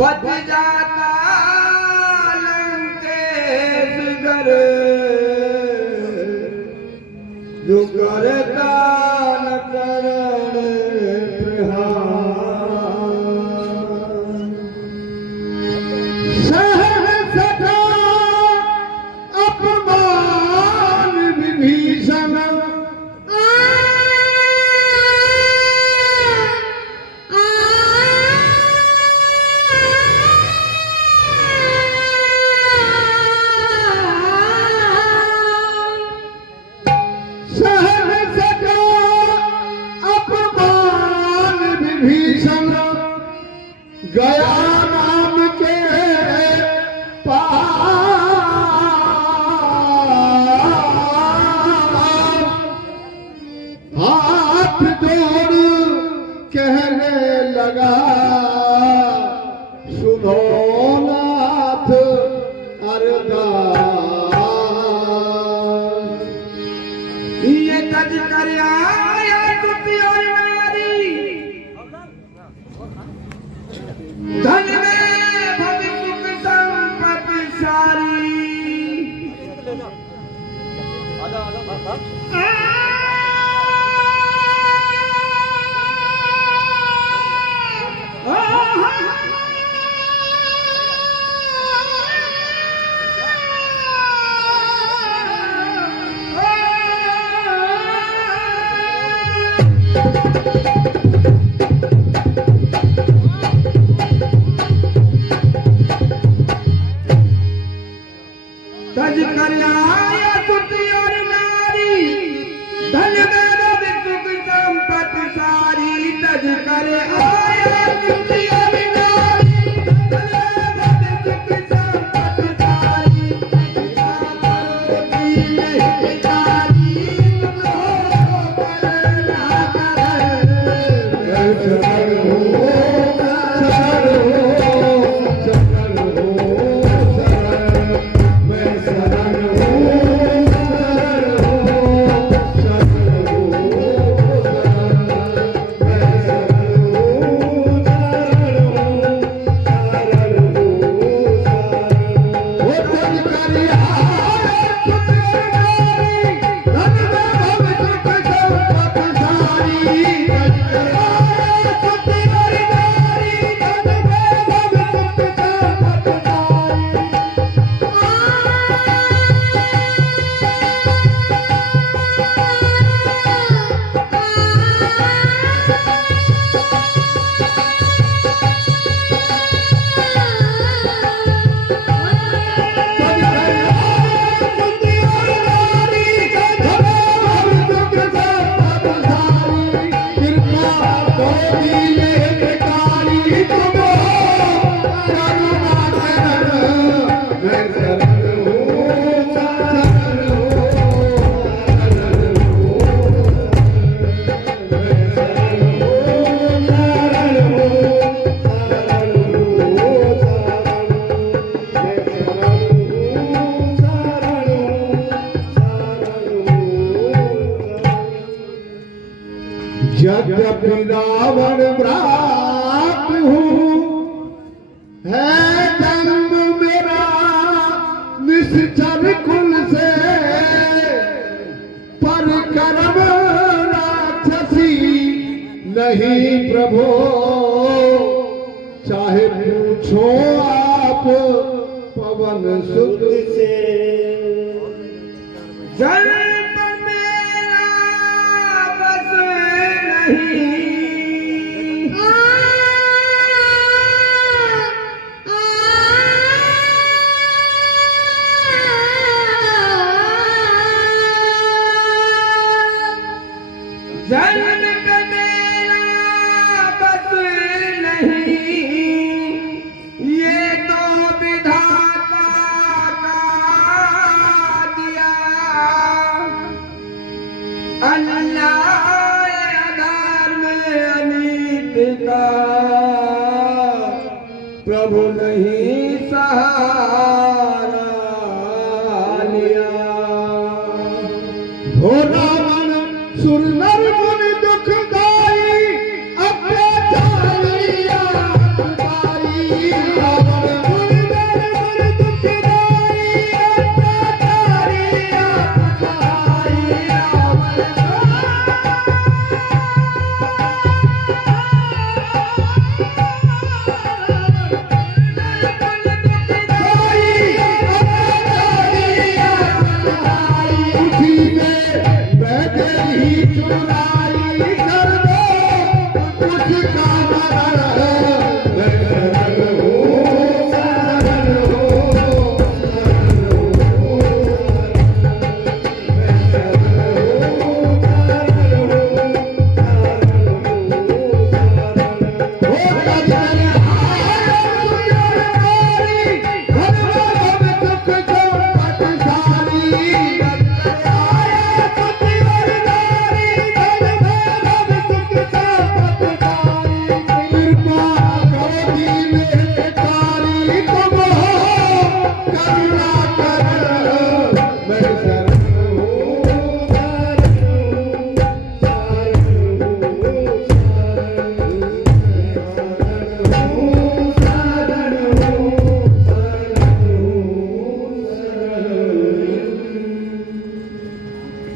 बच जाता लंकेश घर जो करता न करण सहसा अपमान विभीषण भीषण गया नाम के हाथ जोड़ कहने लगा सुनो नाथ अरदास ये तज कर आया कुपियों धन में भग सुख संपत्ति सारी तज कर आया सुखी और नारी धन में भग सुख संपत्ति सारी तज कर आया सुखी और नारी धन में भग सुख संपत्ति सारी नहीं तारी हो करना यद्यपि रावण भ्रात हूँ है जन्म मेरा निश्चर कुल से पर कर्म राक्षसी नहीं प्रभो चाहे पूछो आप पवन सुत से जन्म का मेरा बस नहीं प्रभु नहीं सहारा लिया। भोला मन सुर नर मुनि दुखदाई अत्याचारिया दुखदाई। रावण मुनि नर मुनि दुखदाई अत्याचारिया दुखदाई।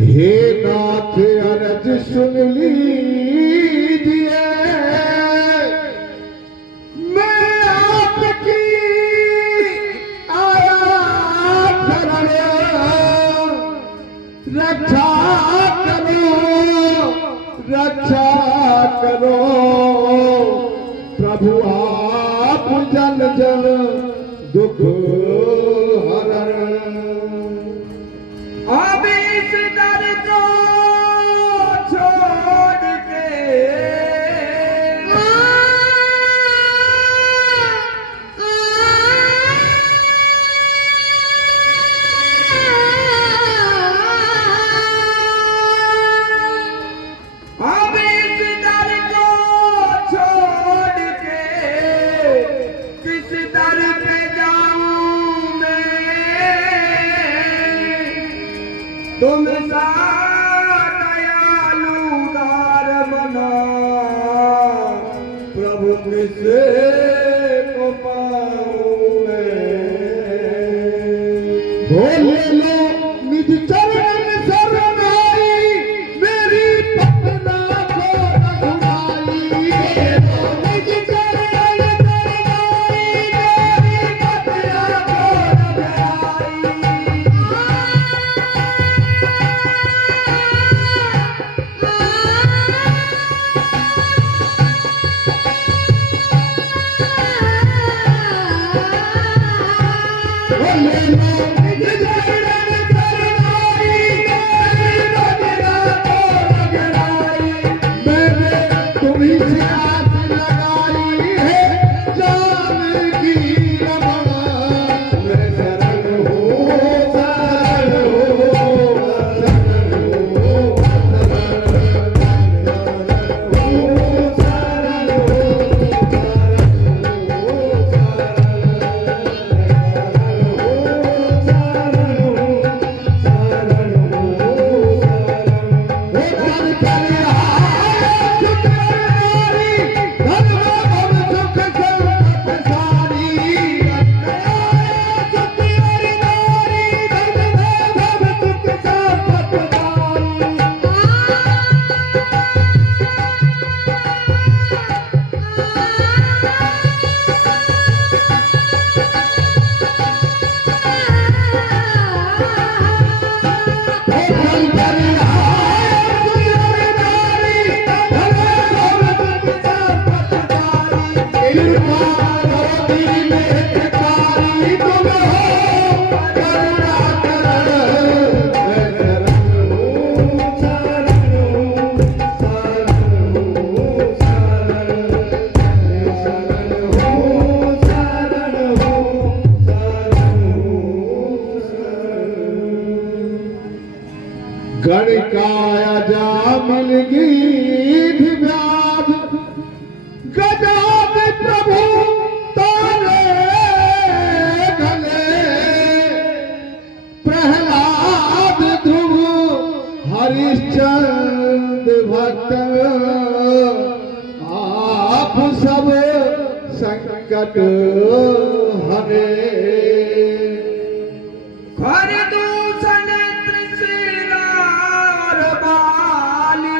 हे नाथ अरज सुन लीजिए, मैं आपकी आया शरण। रक्षा करो रक्षा करो प्रभु आप जन जन दुख हरण। अब इस दर को छोड़ के अब इस दर को छोड़ के किस दर पे जाऊं मैं। तुम सा दयालु दार बना प्रभु किसे को पाऊं मैं। भोले लो निज चरण शरण आई, मेरी पटना को रघुराई। निज चरण शरण आई, मेरी पटना को रघुराई। गणिकाया जा मिल गीत व्याध गजाद प्रभु तार संकट हरे घर दूषण तृष्णा और बाली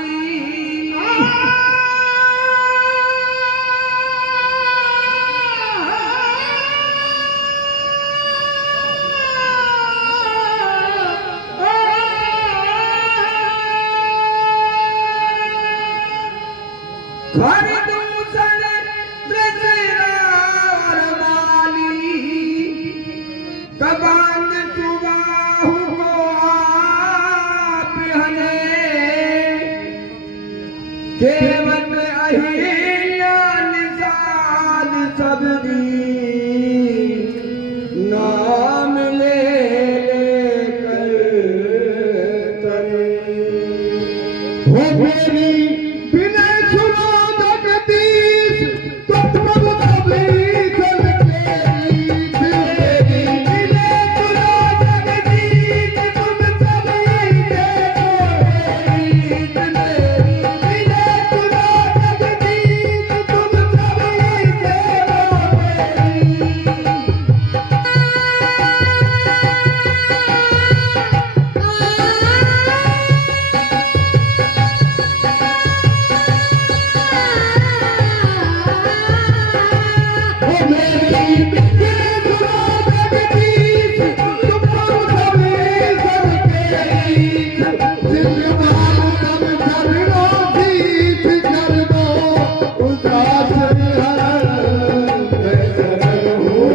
घर दूषण तृष्णा और बाली कबांग सुबाहु को आप हने केवट अहिल्या निषाद सबदी नाम ले कर तरे हो मेरी बिना सुनो जगदीश तुम प्रभु कभी कर तेरी तेरी बिना सुनो जगदीश तुम सभी के बिना सुनो जगदीश तुम सभी हो मेरी बिना सुनो जगदीश तुम प्रभु कभी कर तेरी जिंदमान तब करनो दीप करनो उदास हरण शरण हूँ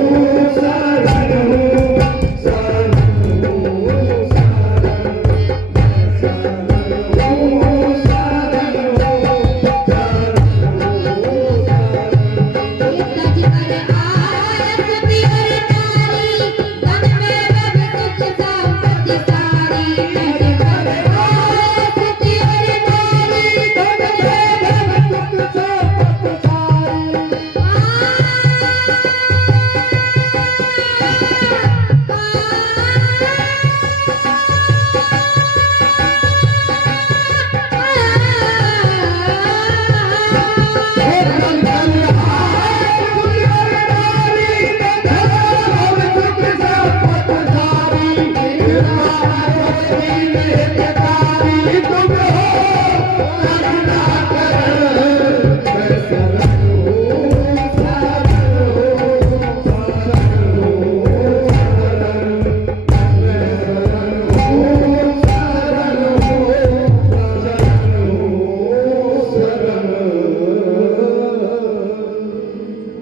शरण हूँ शरण हूँ Thank you.